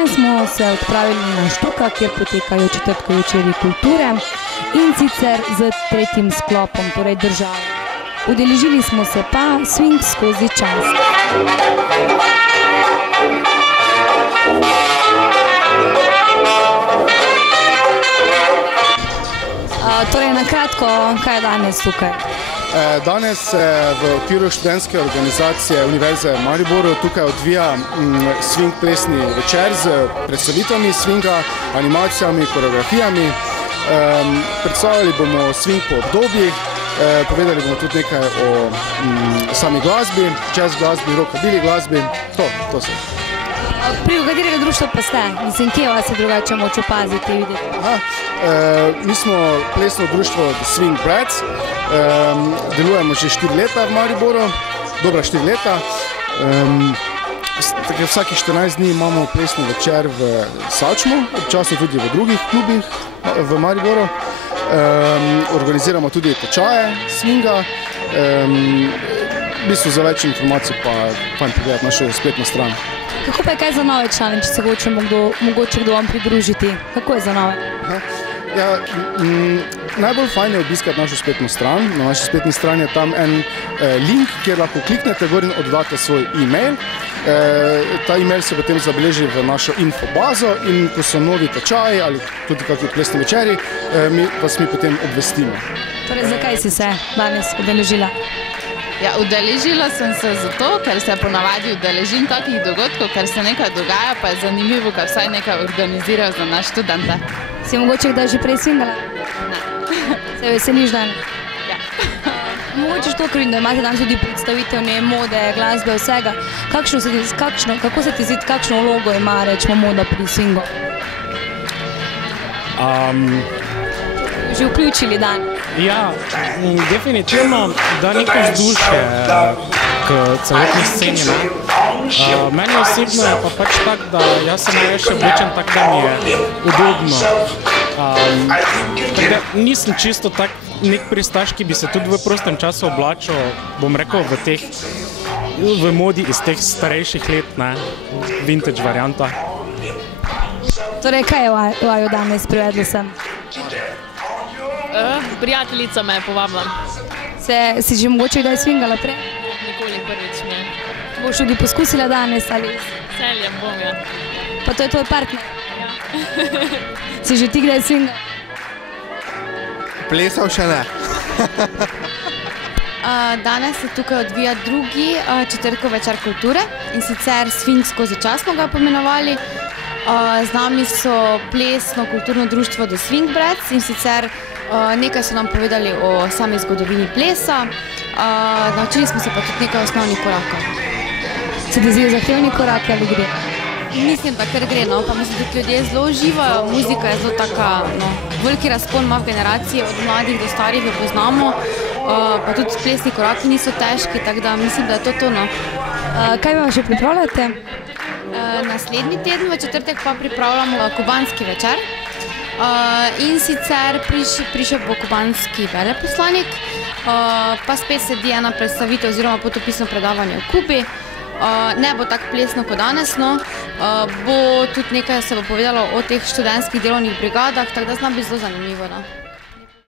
Danes smo se odpravili na Štuka, kjer potekajo četrtkovi večeri kulture in sicer z tretjim sklopom, torej Država. Udeležili smo se pa Swing skozi čas. Torej, na kratko, kaj je danes tukaj? Danes se v okviru študentske organizacije Univerze v Mariboru tukaj odvija swing plesni večer z predstavitvami swinga, animacijami, koreografijami. Predstavljali bomo swing po obdobjih, povedali bomo tudi nekaj o sami glasbi, jazz glasbi, rockabilly glasbi, to se. Pri katerega društva pa ste? Mislim, kje vas je drugače moč opaziti, videti? Mi smo plesno društvo The Swing Brats, delujemo že 4 leta v Mariboru, dobra 4 leta. Vsakih 14 dni imamo plesni večer v Sačmu, občasno tudi v drugih klubih v Mariboru. Organiziramo tudi tečaje swinga. V bistvu za več informacij pa fajn pogledati našo spletno stran. Kako pa je kaj za nove člane, če se mogoče kdo vam pridružiti? Kako je za nove? Najbolj fajn je obiskati našo spletno stran. Na naši spletni strani je tam en link, kjer lahko kliknete gor in oddate svoj e-mail. Ta e-mail se potem zabeleži v našo infobazo in ko so novi tečaji ali tudi kakšni plesni večeri, vas mi potem obvestimo. Torej, zakaj si se danes udeležila? Ja, udeležila sem se zato, ker se ponavadi udeležim takih dogodkov, ker se nekaj dogaja, pa je zanimivo, ker vsaj nekaj organizirajo za naš študente. Si mogoče kdaj že prej swingala? Ne. Se veseliš dan? Ja. Mogoče to, ker vidim, da imate danes tudi predstavitev mode, glasbe, vsega. Kako se ti zdi, kakšno vlogo ima, rečemo, moda pri swingu? Že vključili dan? Ja, definitivno da neko vzdušje k celotni sceni. Meni osebno je pa pač tak, da jaz se največ oblečem tak, da mi je udobno. Nisem čisto tak nek pristaš, ki bi se tudi v prostem času oblačil, bom rekel, v modi iz teh starejših let, vintage varianta. Torej, kaj je vaju danes privedlo sem? Prijateljica me je povabila. Si že mogoče kdaj swingala prej? Nikoli prvič ne. Boš tudi poskusila danes ali? Celjem bom, ja. Pa to je tvoj partner? Ja. Si že ti kdaj swingala? Plesal še ne. Danes se tukaj odvija drugi četrtkov večer kulture in sicer Swing skozi čas smo ga pomenovali. Z nami so plesno kulturno društvo The Swing Brats in sicer nekaj so nam povedali o sami zgodovini plesa, naučili smo se pa tudi nekaj osnovnih korakov. Se ti zdijo zahtevni koraki ali gre? Mislim, da kar gre, pa mislim, da ljudje zelo uživajo, muzika je zelo taka, veliki razpon ima v generaciji, od mladih do starih jo poznamo, pa tudi plesni koraki niso težki, tako da mislim, da je to to. Kaj vam še pripravljate? Naslednji teden v četrtek pa pripravljamo kubanski večer in sicer prišel bo kubanski veleposlanik, pa spet sledi ena predstavitev oziroma potopisno predavanje v Kubi. Ne bo tako plesno kot danes, bo tudi nekaj se bo povedalo o teh študentskih delovnih brigadah, tako da zna biti zelo zanimivo.